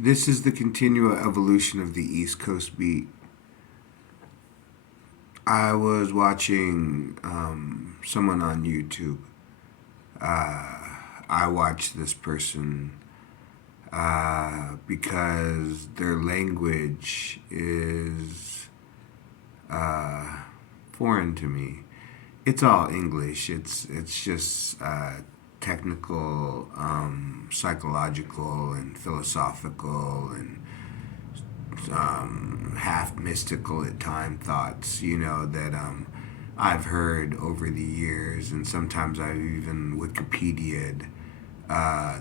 This is the continual evolution of the East Coast beat. I was watching someone on YouTube. I watched this person because their language is foreign to me. It's all English. It's just technical, psychological, and philosophical, and half mystical at time thoughts. That I've heard over the years, and sometimes I've even Wikipedia'd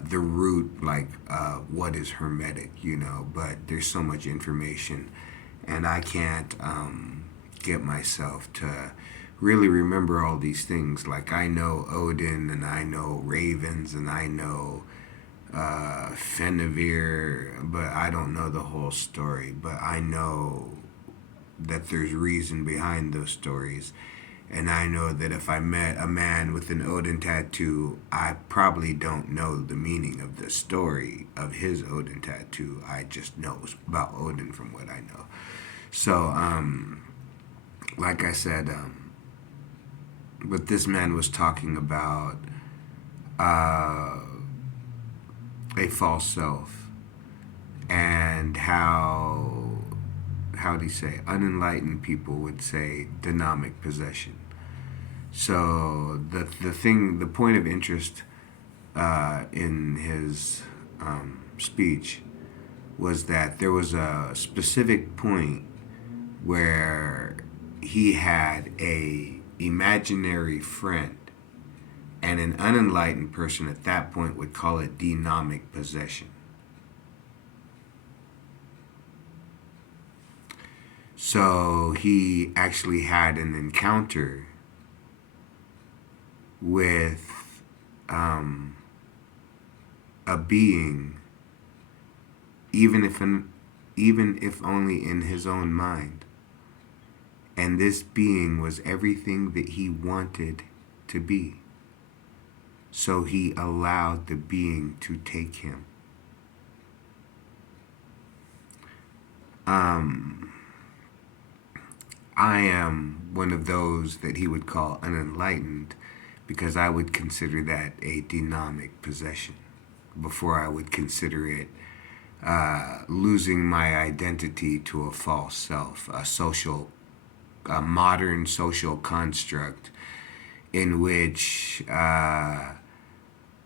the root, like what is hermetic, but there's so much information, and I can't get myself to really remember all these things. Like, I know Odin, and I know ravens, and I know Fenivir, but I don't know the whole story. But I know that there's reason behind those stories. And I know that if I met a man with an Odin tattoo, I probably don't know the meaning of the story of his Odin tattoo. I just know about Odin from what I know. So, like I said, what this man was talking about, a false self, and how do you say, unenlightened people would say dynamic possession. So the point of interest in his speech was that there was a specific point where he had a imaginary friend, and an unenlightened person at that point would call it dynamic possession. So he actually had an encounter with a being, even if only in his own mind. And this being was everything that he wanted to be. So he allowed the being to take him. I am one of those that he would call unenlightened, because I would consider that a dynamic possession before I would consider it losing my identity to a false self, a modern social construct in which,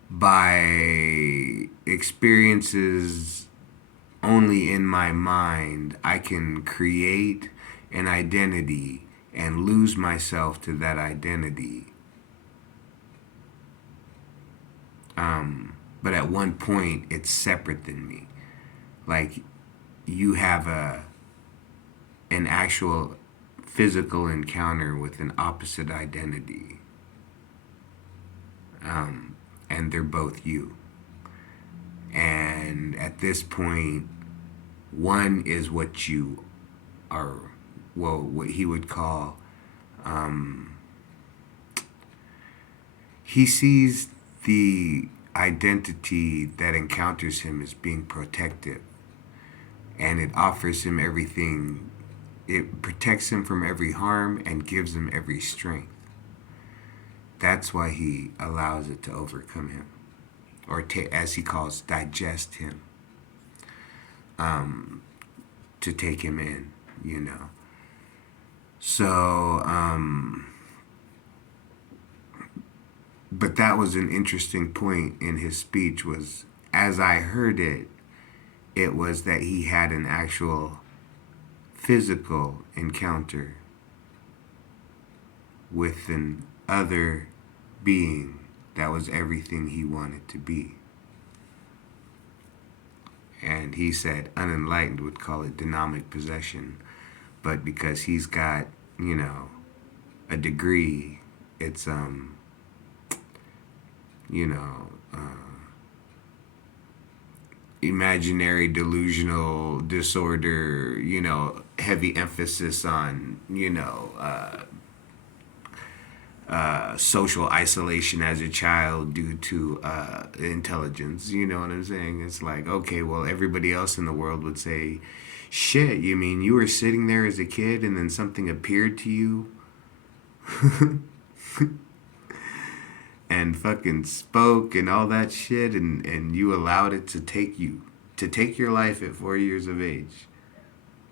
by experiences only in my mind, I can create an identity and lose myself to that identity. But at one point, it's separate than me. Like, you have an actual physical encounter with an opposite identity, and they're both you. And at this point, one is what you are, well, what he would call, he sees the identity that encounters him as being protective, and it offers him everything. It protects him from every harm and gives him every strength. That's why he allows it to overcome him, or as he calls, digest him, to take him in. So, but that was an interesting point in his speech. Was, as I heard it, it was that he had an actual physical encounter with an other being that was everything he wanted to be. And he said unenlightened would call it dynamic possession, but because he's got, a degree, it's you know, imaginary delusional disorder, heavy emphasis on, social isolation as a child due to intelligence. You know what I'm saying? It's like, okay, well, everybody else in the world would say, shit, you mean you were sitting there as a kid and then something appeared to you and fucking spoke and all that shit, and you allowed it to take your life at 4 years of age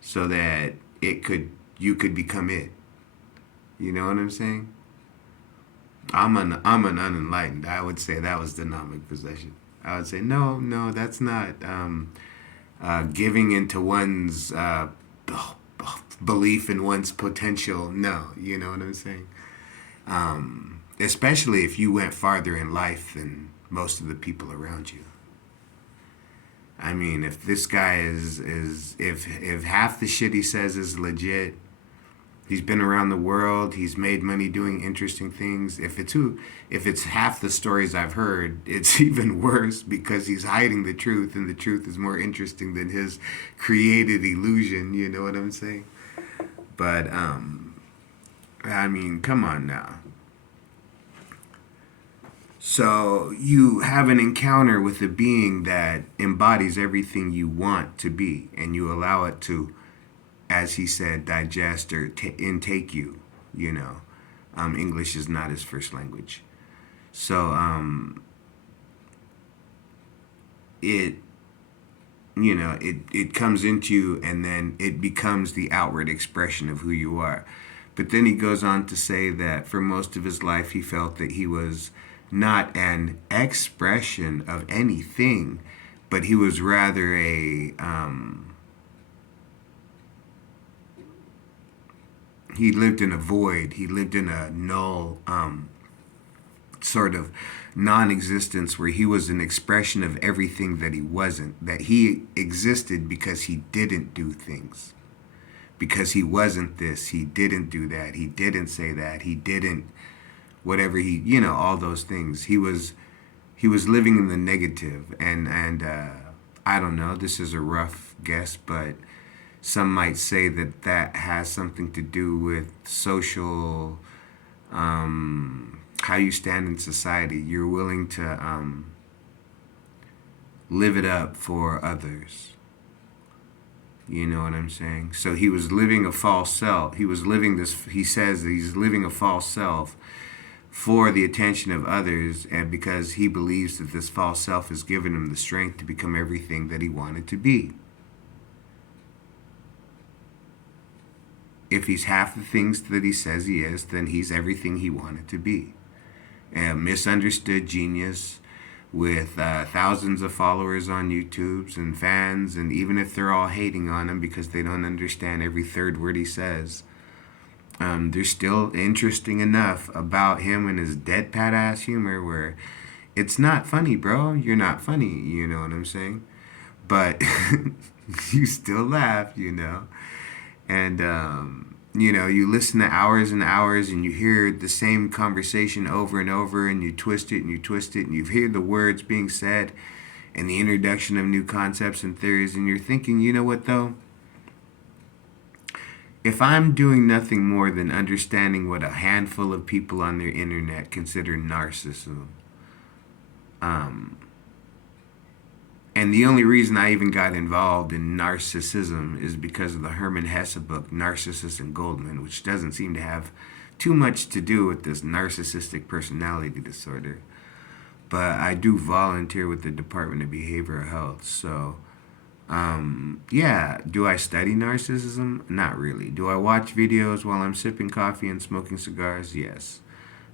so that you could become it. You know what I'm saying? I'm an unenlightened. I would say that was demonic possession. I would say no, that's not giving into one's belief in one's potential. No, you know what I'm saying. Especially if you went farther in life than most of the people around you. I mean, if this guy is if half the shit he says is legit, he's been around the world. He's made money doing interesting things. If it's half the stories I've heard, it's even worse because he's hiding the truth, and the truth is more interesting than his created illusion. You know what I'm saying? But I mean, come on now. So you have an encounter with a being that embodies everything you want to be, and you allow it to, as he said, digest or intake you. You know, English is not his first language, so it it comes into you, and then it becomes the outward expression of who you are. But then he goes on to say that for most of his life, he felt that he was not an expression of anything, but he was rather a he lived in a void. He lived in a null sort of non-existence where he was an expression of everything that he wasn't. That he existed because he didn't do things. Because he wasn't this, he didn't do that, he didn't say that, he didn't whatever he, all those things. He was living in the negative, and I don't know. This is a rough guess, but some might say that that has something to do with social, how you stand in society. You're willing to live it up for others. You know what I'm saying? So he was living a false self. He was living this, he says that he's living a false self for the attention of others, and because he believes that this false self has given him the strength to become everything that he wanted to be. If he's half the things that he says he is, then he's everything he wanted to be. A misunderstood genius with thousands of followers on YouTubes and fans, and even if they're all hating on him because they don't understand every third word he says, there's still interesting enough about him and his deadpan ass humor where it's not funny, bro. You're not funny, you know what I'm saying? But you still laugh, and you listen to hours and hours, and you hear the same conversation over and over, and you twist it and you twist it, and you hear the words being said and the introduction of new concepts and theories, and you're thinking, you know what though? If I'm doing nothing more than understanding what a handful of people on their internet consider narcissism, and the only reason I even got involved in narcissism is because of the Herman Hesse book, Narcissus and Goldman, which doesn't seem to have too much to do with this narcissistic personality disorder. But I do volunteer with the Department of Behavioral Health, so yeah. Do I study narcissism? Not really. Do I watch videos while I'm sipping coffee and smoking cigars? Yes.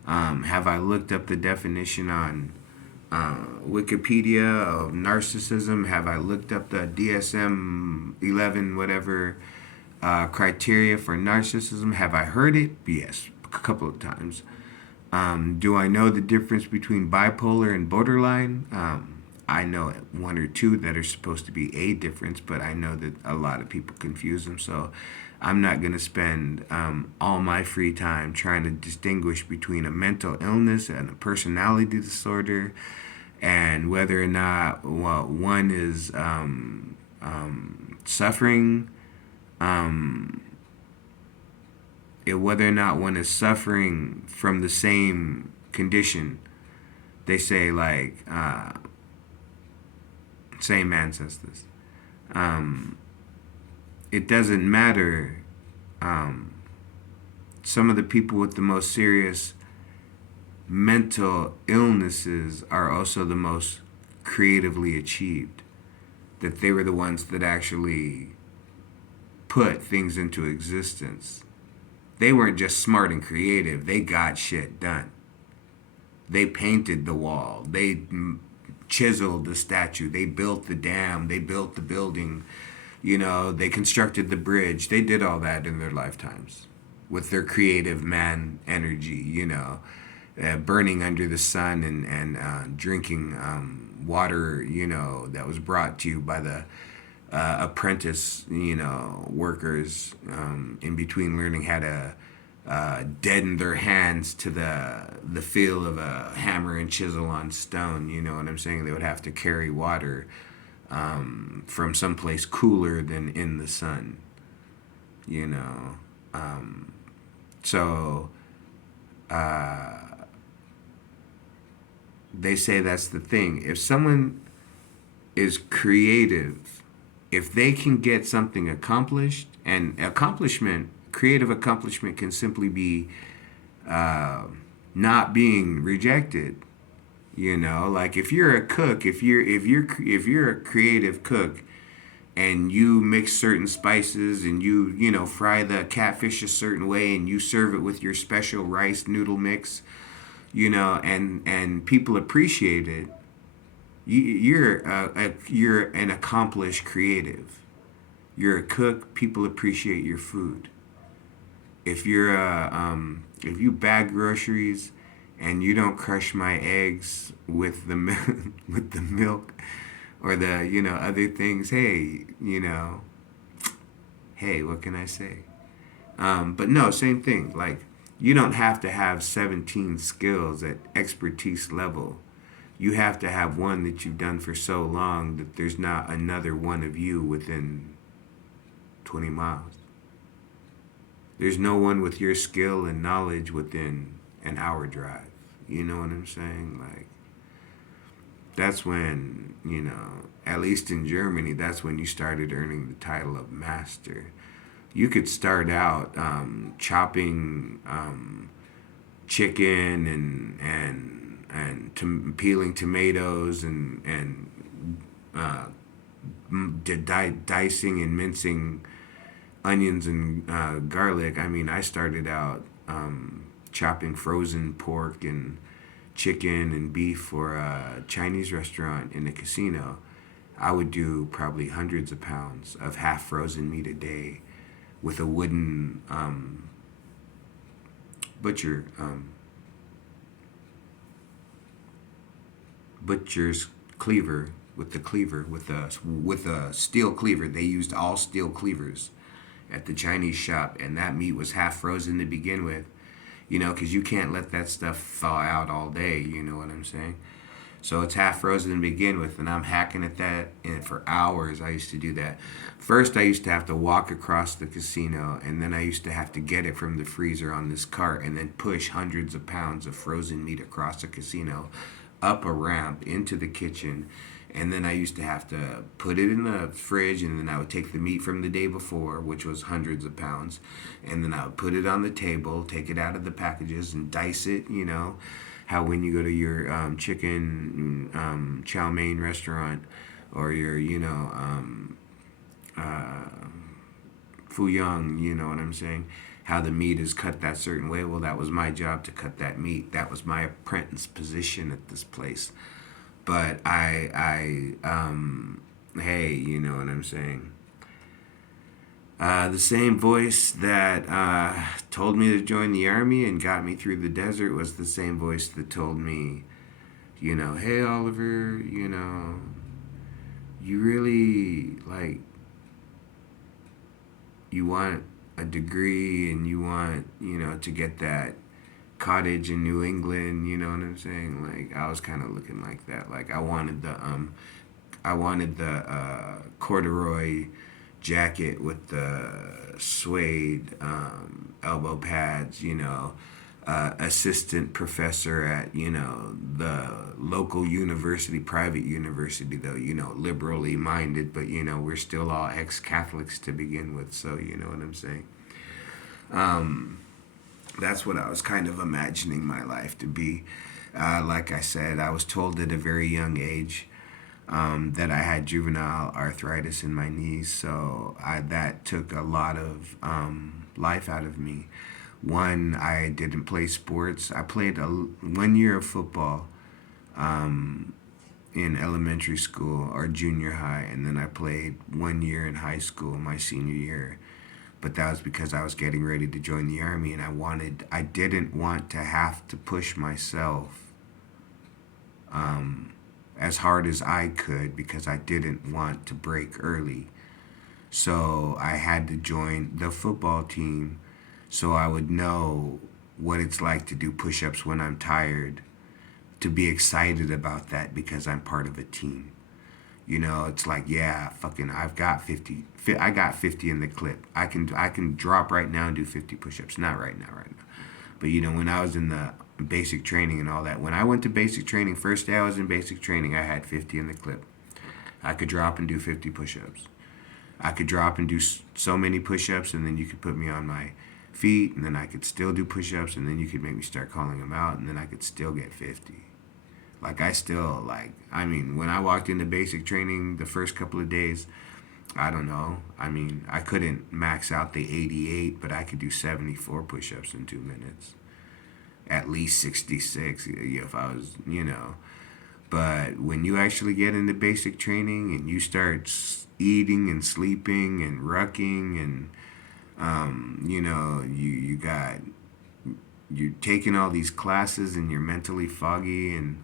Have I looked up the definition on Wikipedia of narcissism? Have I looked up the DSM-11 whatever criteria for narcissism? Have I heard it? Yes, a couple of times. Do I know the difference between bipolar and borderline? I know one or two that are supposed to be a difference, but I know that a lot of people confuse them. So I'm not going to spend all my free time trying to distinguish between a mental illness and a personality disorder, and whether or not one is suffering whether or not one is suffering from the same condition, they say like same ancestors. Um, it doesn't matter. Um, some of the people with the most serious mental illnesses are also the most creatively achieved. That they were the ones that actually put things into existence. They weren't just smart and creative, they got shit done. They painted the wall, they chiseled the statue, they built the dam, they built the building, they constructed the bridge. They did all that in their lifetimes with their creative man energy, burning under the sun and drinking water, that was brought to you by the apprentice, workers in between learning how to deaden their hands to the feel of a hammer and chisel on stone. You know what I'm saying? They would have to carry water from someplace cooler than in the sun. You know, so they say that's the thing. If someone is creative, if they can get something accomplished, and creative accomplishment can simply be not being rejected. Like if you're a cook, if you're a creative cook, and you mix certain spices and you fry the catfish a certain way and you serve it with your special rice noodle mix, and people appreciate it. You're an accomplished creative. You're a cook. People appreciate your food. If you bag groceries and you don't crush my eggs with the with the milk or the other things, hey, what can I say? But no, same thing. Like, you don't have to have 17 skills at expertise level. You have to have one that you've done for so long that there's not another one of you within 20 miles. There's no one with your skill and knowledge within an hour drive. You know what I'm saying? Like, that's when, at least in Germany, that's when you started earning the title of master. You could start out chopping chicken and peeling tomatoes and dicing and mincing onions and garlic. I mean, I started out chopping frozen pork and chicken and beef for a Chinese restaurant in a casino. I would do probably hundreds of pounds of half frozen meat a day with a wooden butcher butcher's cleaver with a steel cleaver. They used all steel cleavers at the Chinese shop, and that meat was half frozen to begin with. Because you can't let that stuff thaw out all day. You know what I'm saying? So it's half frozen to begin with, and I'm hacking at that and for hours. I used to do that. First, I used to have to walk across the casino, and then I used to have to get it from the freezer on this cart and then push hundreds of pounds of frozen meat across the casino, up a ramp into the kitchen. And then I used to have to put it in the fridge, and then I would take the meat from the day before, which was hundreds of pounds, and then I would put it on the table, take it out of the packages, and dice it. How when you go to your chicken chow mein restaurant or your fuyang, you know what I'm saying? How the meat is cut that certain way. Well, that was my job to cut that meat. That was my apprentice position at this place. But hey, you know what I'm saying? The same voice that told me to join the army and got me through the desert was the same voice that told me, hey, Oliver, you really, like, you want a degree and you want, to get that cottage in New England, you know what I'm saying? Like, I was kind of looking like that. Like, I wanted the corduroy jacket with the suede elbow pads, assistant professor at, the local university, private university, though, liberally minded, but, we're still all ex Catholics to begin with, so you know what I'm saying? That's what I was kind of imagining my life to be. Like I said, I was told at a very young age that I had juvenile arthritis in my knees, so that took a lot of life out of me. One, I didn't play sports. I played 1 year of football in elementary school or junior high, and then I played 1 year in high school, my senior year. But that was because I was getting ready to join the army, and I didn't want to have to push myself as hard as I could because I didn't want to break early. So I had to join the football team so I would know what it's like to do push ups when I'm tired, to be excited about that because I'm part of a team. It's like, yeah, fucking, I got 50 in the clip. I can drop right now and do 50 push-ups. Not right now, right now. But when I was in the basic training and all that, when I went to basic training, first day I was in basic training, I had 50 in the clip. I could drop and do 50 push-ups. I could drop and do so many push-ups, and then you could put me on my feet, and then I could still do push-ups, and then you could make me start calling them out, and then I could still get 50. Like, when I walked into basic training the first couple of days, I don't know. I couldn't max out the 88, but I could do 74 push ups in 2 minutes. At least 66 if I was. But when you actually get into basic training and you start eating and sleeping and rucking and, you're taking all these classes and you're mentally foggy and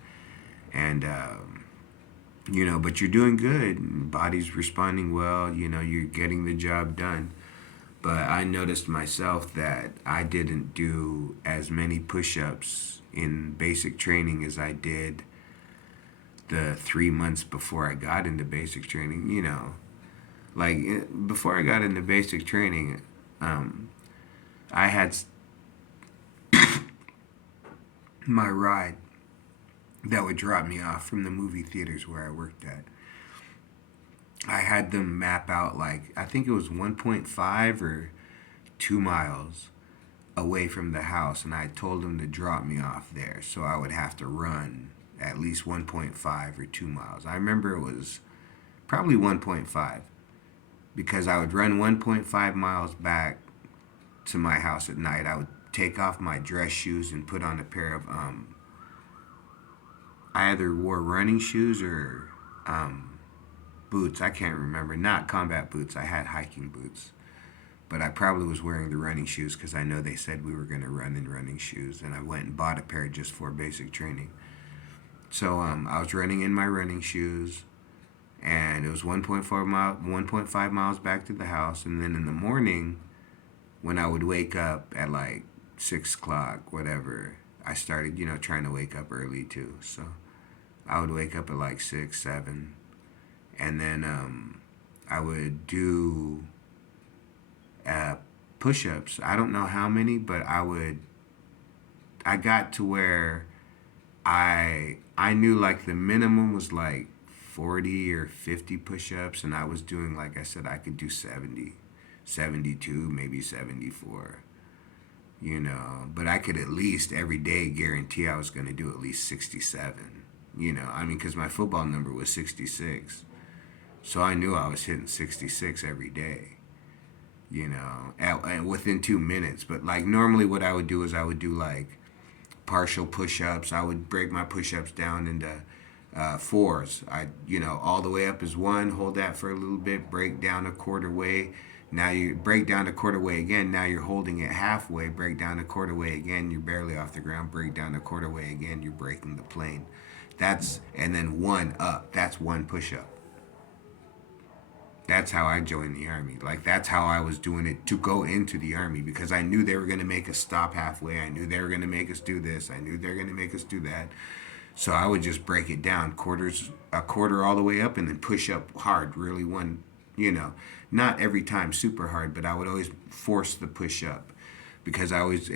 but you're doing good. Body's responding well. You're getting the job done. But I noticed myself that I didn't do as many push-ups in basic training as I did the 3 months before I got into basic training. Before I got into basic training, I had my ride that would drop me off from the movie theaters where I worked at. I had them map out, like, I think it was 1.5 or 2 miles away from the house, and I told them to drop me off there, so I would have to run at least 1.5 or 2 miles. I remember it was probably 1.5 because I would run 1.5 miles back to my house at night. I would take off my dress shoes and put on a pair of I either wore running shoes or boots. I can't remember. Not combat boots. I had hiking boots. But I probably was wearing the running shoes because I know they said we were going to run in running shoes. And I went and bought a pair just for basic training. So I was running in my running shoes. And it was 1.5 miles back to the house. And then in the morning, when I would wake up at like 6 o'clock, whatever, I started, trying to wake up early too. So I would wake up at like 6, 7. And then I would do push-ups. I don't know how many, but I got to where I knew like the minimum was like 40 or 50 push-ups, and I was doing, like I said, I could do 70, 72, maybe 74. But I could at least every day guarantee I was going to do at least 67. Because my football number was 66. So I knew I was hitting 66 every day, and within 2 minutes. But like normally what I would do is I would do like partial push-ups. I would break my push-ups down into fours. All the way up is one, hold that for a little bit, break down a quarter way. Now you break down a quarter way again. Now you're holding it halfway, break down a quarter way again. You're barely off the ground, break down a quarter way again. You're breaking the plane. And then one up. That's one push-up. That's how I joined the army. Like, that's how I was doing it to go into the army, because I knew they were going to make us stop halfway. I knew they were going to make us do this. I knew they were going to make us do that. So I would just break it down, a quarter all the way up, and then push up hard, really one you know, not every time super hard, but I would always force the push up because I always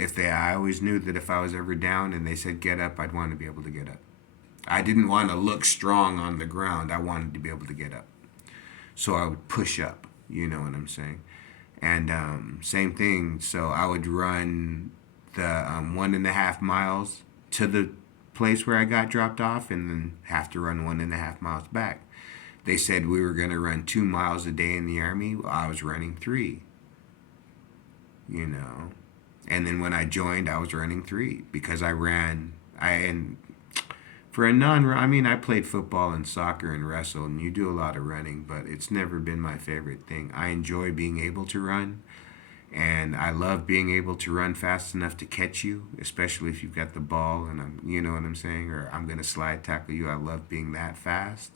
knew that if I was ever down and they said get up, I'd want to be able to get up. I didn't want to look strong on the ground. I wanted to be able to get up. So I would push up, you know what I'm saying? And same thing. So I would run the 1.5 miles to the place where I got dropped off and then have to run 1.5 miles back. They said we were going to run 2 miles a day in the Army. Well, I was running three, you know. And then when I joined, I was running three because and for a I mean, I played football and soccer and wrestle, and you do a lot of running, but it's never been my favorite thing. I enjoy being able to run, and I love being able to run fast enough to catch you, especially if you've got the ball and you know what I'm saying, or I'm gonna slide tackle you. I love being that fast.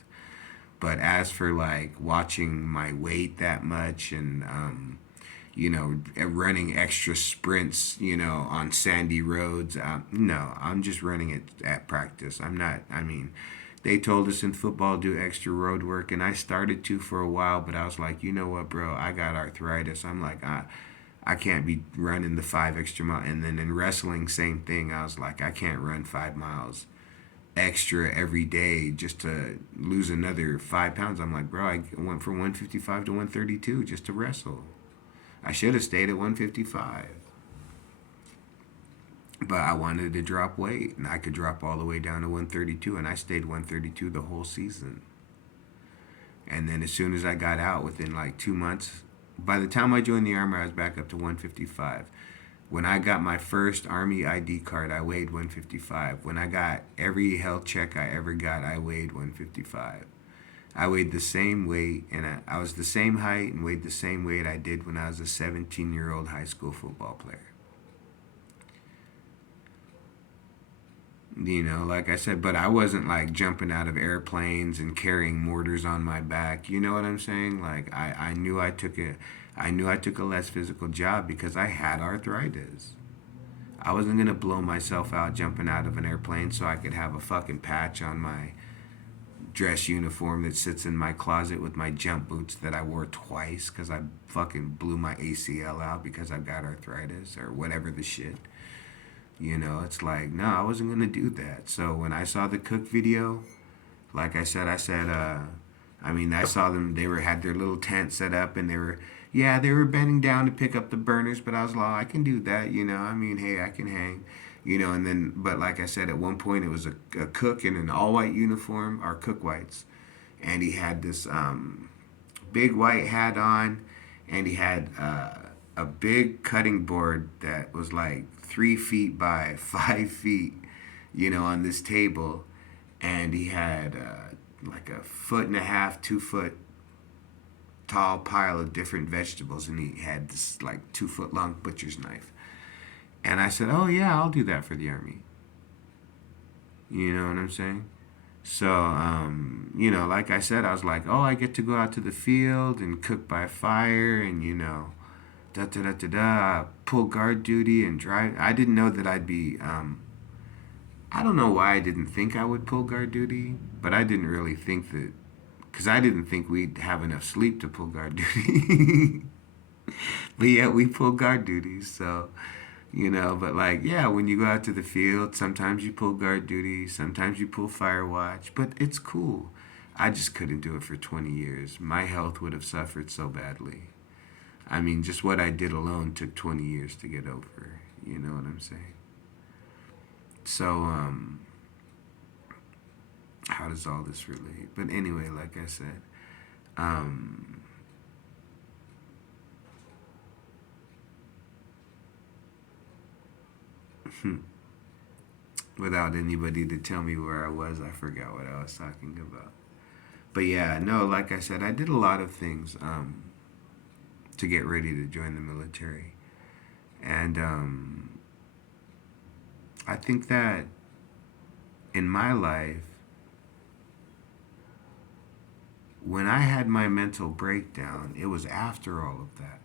But as for like watching my weight that much and running extra sprints, on sandy roads. No, I'm just running it at practice. I'm not, I mean, they told us in football do extra road work, and I started to for a while, but I was like, you know what, bro, I got arthritis. I'm like, I can't be running the 5 extra miles. And then in wrestling, same thing. I was like, I can't run 5 miles extra every day just to lose another 5 pounds. I'm like, bro, I went from 155 to 132 just to wrestle. I should have stayed at 155. But I wanted to drop weight, and I could drop all the way down to 132, and I stayed 132 the whole season. And then as soon as I got out, within like 2 months, by the time I joined the Army, I was back up to 155. When I got my first Army ID card, I weighed 155. When I got every health check I ever got, I weighed 155. I weighed the same weight, and I was the same height and weighed the same weight I did when I was a 17-year-old high school football player. Like I said, but I wasn't like jumping out of airplanes and carrying mortars on my back. You know what I'm saying? Like I knew I took a less physical job because I had arthritis. I wasn't gonna blow myself out jumping out of an airplane so I could have a fucking patch on my dress uniform that sits in my closet with my jump boots that I wore twice because I fucking blew my ACL out because I've got arthritis or whatever the shit. It's like, no, I wasn't going to do that. So when I saw the cook video, like I saw them, had their little tent set up and they were bending down to pick up the burners, but I was like, I can do that, hey, I can hang. And then, but like I said, at one point it was a cook in an all white uniform, or cook whites, and he had this big white hat on, and he had a big cutting board that was like 3 feet by 5 feet, on this table, and he had like a foot and a half, 2 foot tall pile of different vegetables, and he had this like 2 foot long butcher's knife. And I said, oh, yeah, I'll do that for the Army. You know what I'm saying? So, like I said, I was like, oh, I get to go out to the field and cook by fire and, da da da da da, pull guard duty and drive. I didn't know that I'd be, I don't know why I didn't think I would pull guard duty, but I didn't really think that, because I didn't think we'd have enough sleep to pull guard duty. But yeah, we pull guard duty, so. But like, yeah, when you go out to the field, sometimes you pull guard duty, sometimes you pull fire watch, but it's cool. I just couldn't do it for 20 years. My health would have suffered so badly. I mean, just what I did alone took 20 years to get over. You know what I'm saying? So, how does all this relate? But anyway, like I said, without anybody to tell me where I was, I forgot what I was talking about. But yeah, no, like I said, I did a lot of things to get ready to join the military. And I think that in my life, when I had my mental breakdown, it was after all of that.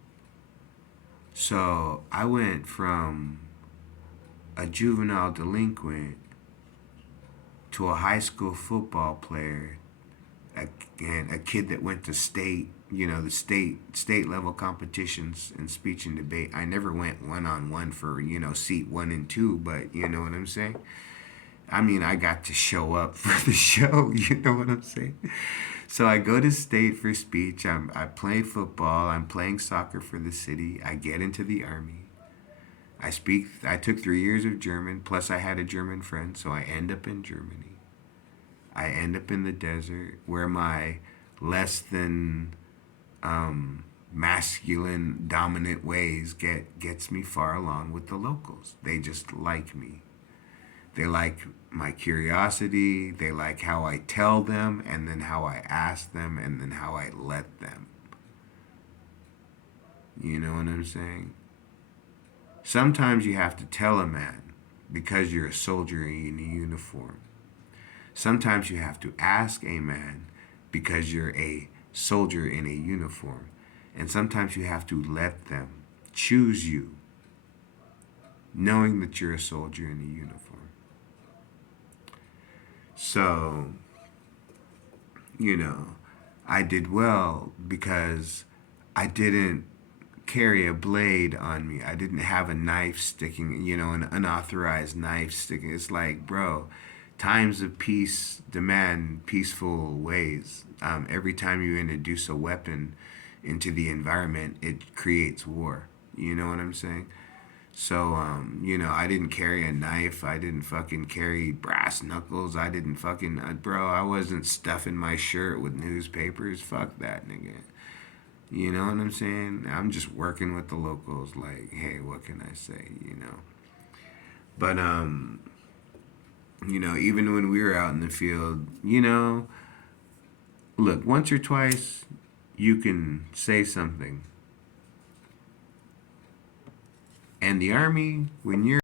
So I went from a juvenile delinquent to a high school football player, and a kid that went to state, the state level competitions in speech and debate. I never went one on one for seat 1 and 2, but you know what I'm saying. I mean, I got to show up for the show. You know what I'm saying. So I go to state for speech. I play football. I'm playing soccer for the city. I get into the army. I speak. I took 3 years of German. Plus, I had a German friend, so I end up in Germany. I end up in the desert where my less than masculine dominant ways gets me far along with the locals. They just like me. They like my curiosity. They like how I tell them, and then how I ask them, and then how I let them. You know what I'm saying? Sometimes you have to tell a man because you're a soldier in a uniform. Sometimes you have to ask a man because you're a soldier in a uniform. And sometimes you have to let them choose you, knowing that you're a soldier in a uniform. So, you know, I did well because I didn't carry a blade on me. I didn't have a knife sticking, an unauthorized knife sticking. It's like, bro, times of peace demand peaceful ways. Every time you introduce a weapon into the environment, it creates war. You know what I'm saying? So, I didn't carry a knife. I didn't fucking carry brass knuckles. I didn't fucking, bro, I wasn't stuffing my shirt with newspapers. Fuck that, nigga. You know what I'm saying? I'm just working with the locals. Like, hey, what can I say? But even when we were out in the field, look, once or twice, you can say something. And the army, when you're